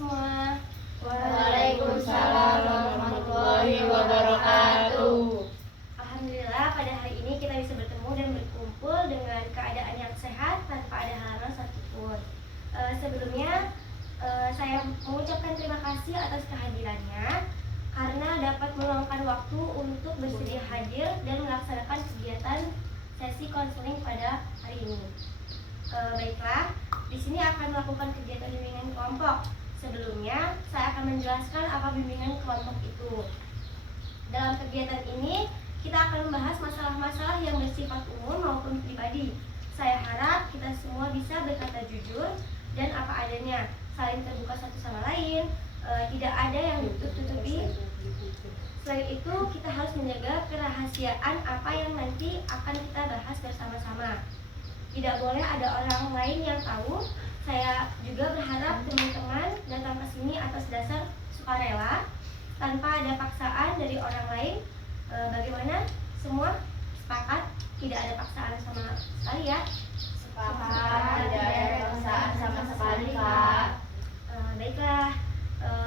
semua. Waalaikumsalam warahmatullahi wabarakatuh. Alhamdulillah pada hari ini kita bisa bertemu dan berkumpul dengan keadaan yang sehat tanpa ada halangan satupun. Sebelumnya saya mengucapkan terima kasih atas kehadirannya karena dapat meluangkan waktu untuk bersedia hadir dan melaksanakan kegiatan sesi konseling pada hari ini. Baiklah, di sini akan melakukan kegiatan bimbingan kelompok. Sebelumnya, saya akan menjelaskan apa bimbingan kelompok itu. Dalam kegiatan ini, kita akan membahas masalah-masalah yang bersifat umum maupun pribadi. Saya harap kita semua bisa berkata jujur dan apa adanya, saling terbuka satu sama lain, tidak ada yang ditutup-tutupi. Selain itu, kita harus menjaga kerahasiaan apa yang nanti akan kita bahas bersama-sama. Tidak boleh ada orang lain yang tahu. Saya juga berharap teman-teman datang ke sini atas dasar sukarela, tanpa ada paksaan dari orang lain. Bagaimana? Semua sepakat? Tidak ada paksaan sama sekali ya? Sepakat, tidak ada paksaan sama sekali, Kak. Baiklah,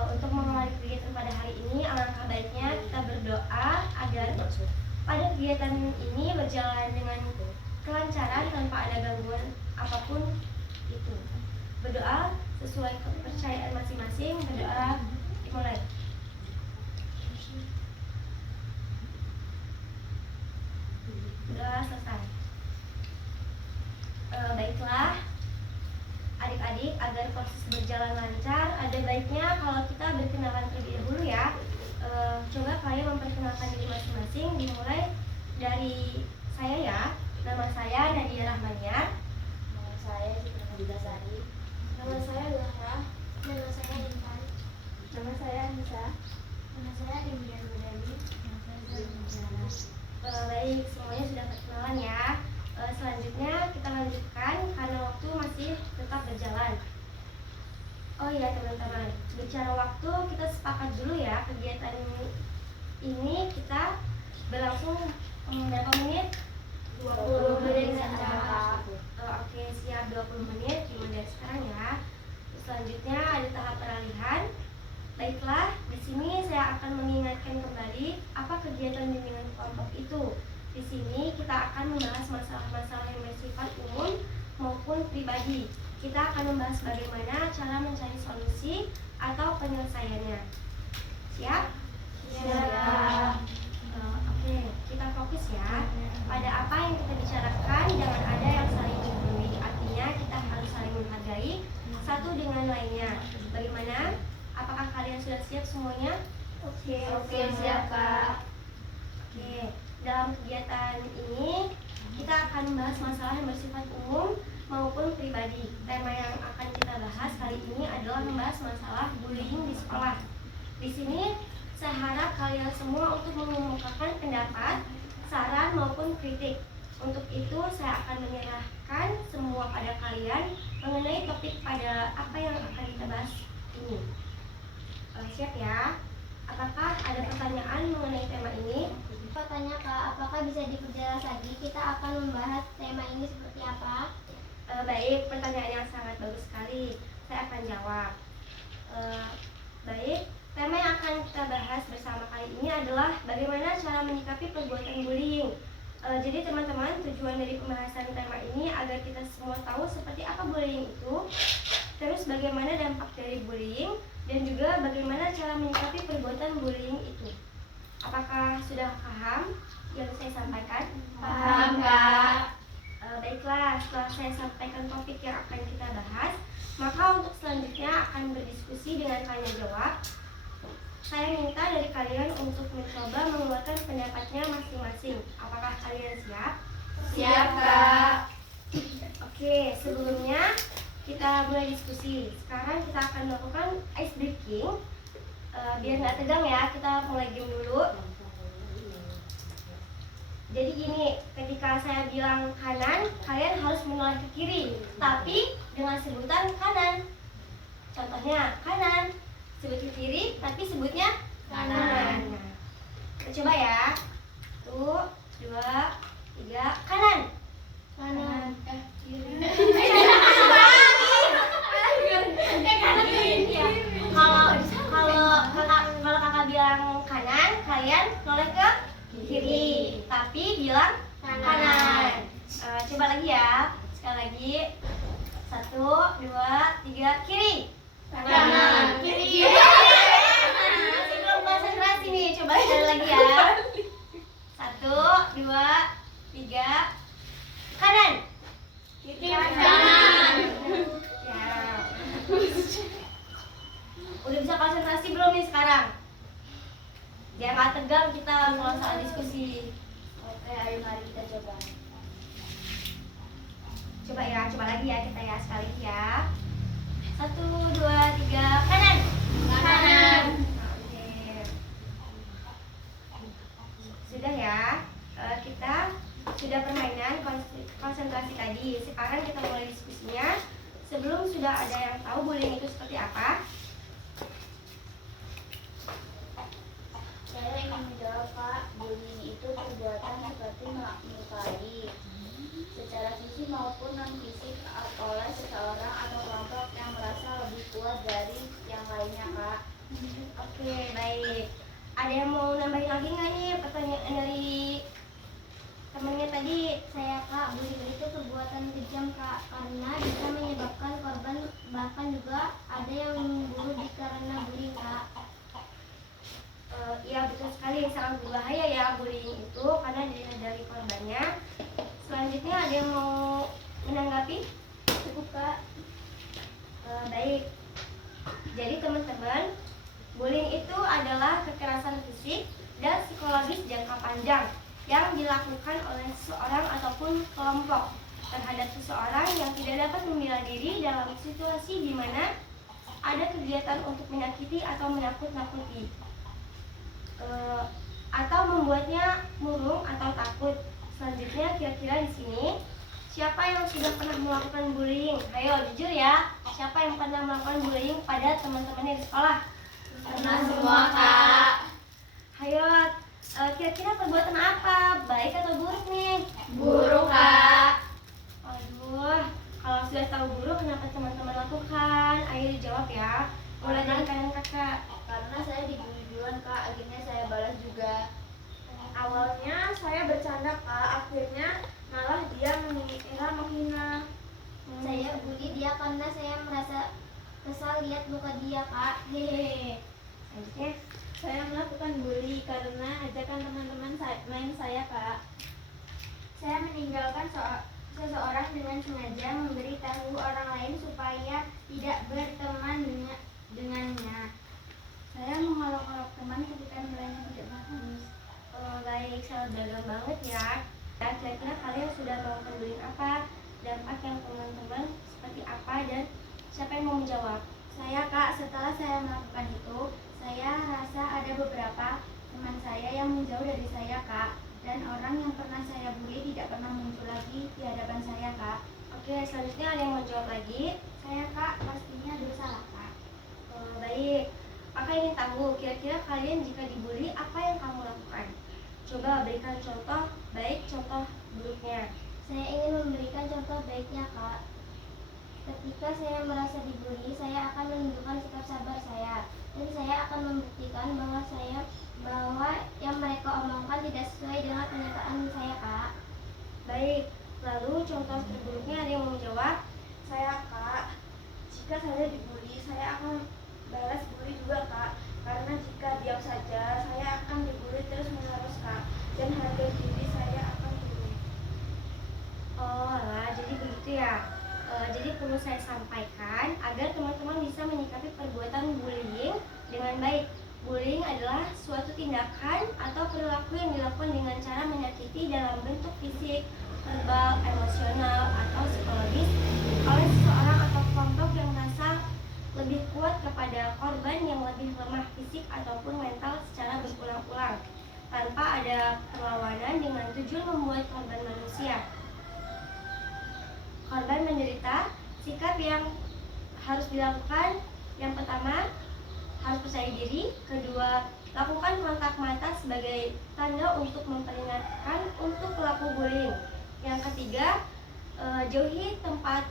untuk mengawali kegiatan pada hari ini, alangkah baiknya kita berdoa agar pada kegiatan ini berjalan dengan kelancaran tanpa ada gangguan apapun itu. Berdoa sesuai kepercayaan masing-masing. Berdoa dimulai. Berdoa selesai. Baiklah adik-adik, agar proses berjalan lancar, ada baiknya kalau kita berkenalan terlebih dahulu ya. Coba kalian memperkenalkan diri masing-masing. Dimulai dari saya ya. Nama saya Nadia Rahmania. Nama saya Citra Sari. Nama saya Lara. Nama saya Intan. Nama saya Anissa. Nama saya Indian Mudani. Nama saya Zara. Baik, semuanya sudah perkenalan ya. Selanjutnya kita lanjutkan karena waktu masih tetap berjalan. Oh iya teman-teman, bicara waktu kita sepakat dulu ya. Kegiatan ini kita berlangsung berapa menit? 20 menit saja. Oke, siap 20 menit dimulai sekarang ya. Selanjutnya ada tahap peralihan. Baiklah, di sini saya akan mengingatkan kembali apa kegiatan bimbingan kelompok itu. Di sini kita akan membahas masalah-masalah yang bersifat umum maupun pribadi. Kita akan membahas bagaimana cara mencari solusi atau penyelesaiannya. Siap? Siap. Oke, kita fokus ya. Pada apa yang kita bicarakan, jangan ada yang saling menggurui. Artinya kita harus saling menghargai satu dengan lainnya. Bagaimana? Apakah kalian sudah siap semuanya? Oke, siap, Kak. Oke, dalam kegiatan ini kita akan membahas masalah yang bersifat umum maupun pribadi. Tema yang akan kita bahas kali ini adalah membahas masalah bullying di sekolah. Di sini saya harap kalian semua untuk mengemukakan pendapat, saran maupun kritik. Untuk itu saya akan menyerahkan semua pada kalian mengenai topik pada apa yang akan kita bahas ini. Siap ya? Apakah ada pertanyaan mengenai tema ini? Tanya Kak, apakah bisa diperjelas lagi kita akan membahas tema ini seperti apa? Baik, pertanyaan yang sangat bagus sekali. Saya akan jawab. Baik, tema yang akan kita bahas bersama kali ini adalah bagaimana cara menyikapi perbuatan bullying. Jadi teman-teman, tujuan dari pembahasan tema ini agar kita semua tahu seperti apa bullying itu, terus bagaimana dampak dari bullying, dan juga bagaimana cara menyikapi perbuatan bullying itu. Apakah sudah paham yang saya sampaikan? Paham, Kak. Baiklah, setelah saya sampaikan topik yang akan kita bahas, maka untuk selanjutnya akan berdiskusi dengan tanya jawab. Saya minta dari kalian untuk mencoba mengeluarkan pendapatnya masing-masing. Apakah kalian siap? Siap, Kak. Oke, sebelumnya kita mulai diskusi. Sekarang kita akan melakukan ice breaking. Biar nggak tegang ya, kita mulai game dulu. Jadi gini, ketika saya bilang kanan, kalian harus menoleh ke kiri, tapi dengan sebutan kanan. Contohnya kanan, sebut ke kiri, tapi sebutnya kanan. Nah, kita coba ya. 1, 2, 3, kanan. Kanan. Kiri. Kanan. lagi. 1, 2, 3, kiri. Kanan. Kiri. Masih belum konsentrasi nih, coba sekali lagi ya. 1, 2, 3, kanan. Kiri. Kanan. Ya. Udah bisa konsentrasi belum nih sekarang? Biar nggak tegang kita kalau soal diskusi. Oke, ayo mari kita coba. Coba ya, coba lagi ya kita ya, sekali lagi ya. 1, 2, 3, kanan. Kanan. Oke. Sudah ya, kita sudah permainan konsentrasi tadi. Sekarang kita mulai diskusinya. Sebelum sudah ada yang tahu bullying itu seperti apa? Saya ingin menjawab, Kak. Bullying itu perbuatan seperti melukai secara fisik maupun non fisik oleh seseorang atau kelompok yang merasa lebih kuat dari yang lainnya, Kak. Oke, baik. Ada yang mau nambahin lagi nggak nih pertanyaan dari temennya tadi? Saya Kak, bullying itu perbuatan kejam Kak, karena bisa menyebabkan korban, bahkan juga ada yang membunuh karena bullying Kak. Iya betul sekali, sangat berbahaya ya bullying itu karena dilihat dari korbannya. Selanjutnya ada yang mau menanggapi? Cukup Kak. Baik. Jadi teman-teman, bullying itu adalah kekerasan fisik dan psikologis jangka panjang yang dilakukan oleh seseorang ataupun kelompok terhadap seseorang yang tidak dapat membela diri dalam situasi di mana ada kegiatan untuk menyakiti atau menakut-nakuti, atau membuatnya murung atau takut. Selanjutnya kira-kira di sini siapa yang sudah pernah melakukan bullying? Ayo jujur ya, siapa yang pernah melakukan bullying pada teman-temannya di sekolah? Pernah semua, Kak. Ayo, kira-kira perbuatan apa? Baik atau buruk nih? Buruk, Kak. Aduh, kalau sudah tahu buruk kenapa teman-teman lakukan? Ayo dijawab ya. Mulai dari kanan kakak. Karena saya dibully duluan, Kak. Akhirnya saya balas juga. Awalnya saya bercanda Kak, akhirnya malah dia menghina. Saya bully dia karena saya merasa kesal lihat muka dia Kak. Hehehe. Selanjutnya, Saya melakukan bully karena ajakan teman-teman main saya Kak. Saya meninggalkan seseorang dengan sengaja memberitahu orang lain supaya tidak berteman dengannya. Saya mengolok-olok teman ketika nilainya tidak bagus. baik, sangat beragam banget ya. Dan kira-kira kalian sudah melakukan bullying apa? Dampak yang teman-teman seperti apa dan siapa yang mau menjawab? Saya Kak, setelah saya melakukan itu, saya rasa ada beberapa teman saya yang menjauh dari saya Kak. Dan orang yang pernah saya bully tidak pernah muncul lagi di hadapan saya Kak. Oke, selanjutnya ada yang mau jawab lagi? Saya Kak, pastinya bersalah Kak. Baik, kakak ingin tahu kira-kira kalian jika dibully apa yang kamu lakukan? Coba berikan contoh baik, contoh buruknya. Saya ingin memberikan contoh baiknya Kak. Ketika saya merasa dibully, saya akan menunjukkan sikap sabar saya. Dan saya akan membuktikan bahwa yang mereka omongkan tidak sesuai dengan kenyataan saya Kak. Baik, lalu contoh terburuknya ada yang mau menjawab? Saya Kak, jika saya dibully, saya akan balas bully juga Kak. Karena jika diam saja, saya akan dibully terus menerus Kak. Dan harga diri saya akan turun. Oh lah, jadi begitu ya. Jadi perlu saya sampaikan agar teman-teman bisa menyikapi perbuatan bullying dengan baik. Bullying adalah suatu tindakan atau perilaku yang dilakukan dengan cara menyakiti dalam bentuk fisik, verbal, emosional, atau psikologis oleh seseorang atau kelompok yang merasa lebih kuat kepada korban yang lebih lemah fisik ataupun mental secara berulang-ulang tanpa ada perlawanan dengan tujuan membuat korban manusia. Korban menderita. Sikap yang harus dilakukan, yang pertama harus percaya diri, kedua lakukan kontak mata sebagai tanda untuk memperingatkan untuk pelaku bullying, yang ketiga jauhi tempat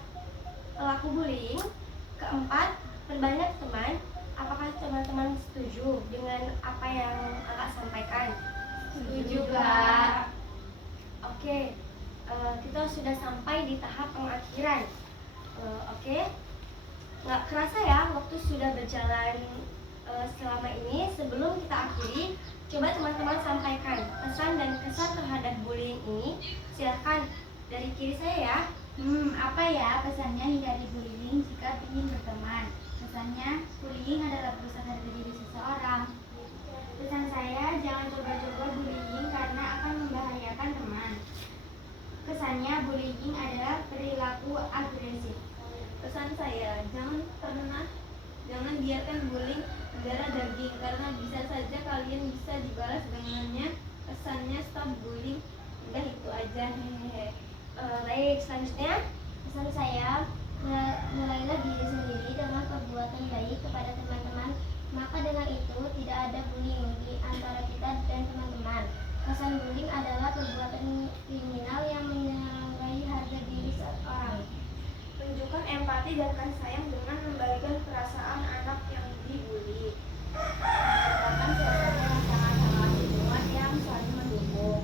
pelaku bullying, keempat perbanyak teman. Apakah teman-teman setuju dengan apa yang kakak sampaikan? Setuju, Kak. Oke, kita sudah sampai di tahap pengakhiran. Oke. Nggak kerasa ya, waktu sudah berjalan selama ini. Sebelum kita akhiri, coba teman-teman sampaikan pesan dan kesan terhadap bullying ini. Silahkan dari kiri saya ya. Apa ya pesannya hindari bullying jika ingin berteman? Pesannya, bullying adalah perusak harga diri seseorang. Pesan saya, jangan coba-coba bullying karena akan membahayakan teman. Kesannya, bullying adalah perilaku agresif. Pesan saya, jangan biarkan bullying mendarah daging karena bisa saja kalian bisa dibalas dengannya. Pesannya stop bullying. Udah itu aja, hehehe. Baik, selanjutnya. Pesan saya, mulailah diri sendiri dengan perbuatan baik kepada teman-teman. Maka dengan itu tidak ada bullying di antara kita dan teman-teman. Kesan bullying adalah perbuatan kriminal yang menyangrai harga diri seseorang. Tunjukkan empati dan kasih sayang dengan membalikan perasaan anak yang dibully. Menciptakan suasana yang sangat-sangat lingkungan yang saling mendukung,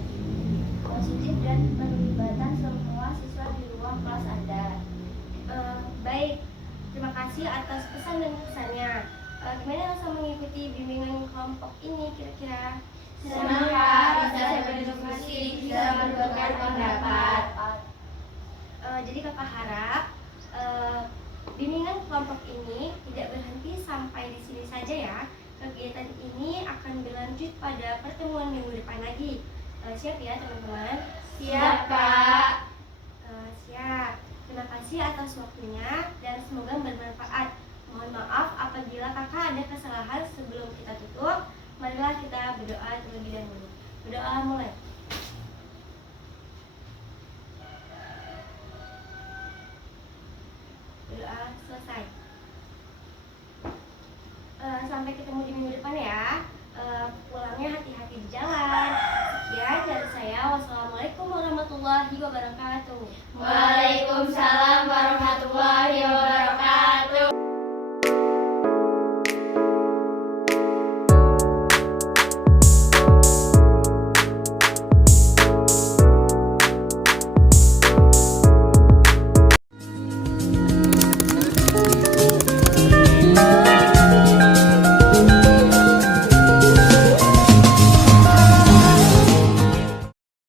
positif dan penglibatan semua siswa di ruang kelas Anda. Baik, terima kasih atas pesan dan kesannya. Gimana rasa mengikuti bimbingan kelompok ini kira-kira? Senang Kak, bisa berdiskusi, bisa bertukar pendapat. Jadi kakak harap bimbingan kelompok ini tidak berhenti sampai di sini saja ya. Kegiatan ini akan berlanjut pada pertemuan minggu depan lagi. Siap ya teman-teman? Siap Kak. Siap. Terima kasih atas waktunya dan semoga bermanfaat. Mohon maaf apabila kakak ada kesalahan. Sebelum kita tutup, marilah kita berdoa terlebih dahulu. Berdoa mulai. Berdoa selesai. Sampai ketemu di minggu depan ya. Pulangnya hati-hati di jalan. Sekian dari saya. Wassalamualaikum warahmatullahi wabarakatuh. Waalaikumsalam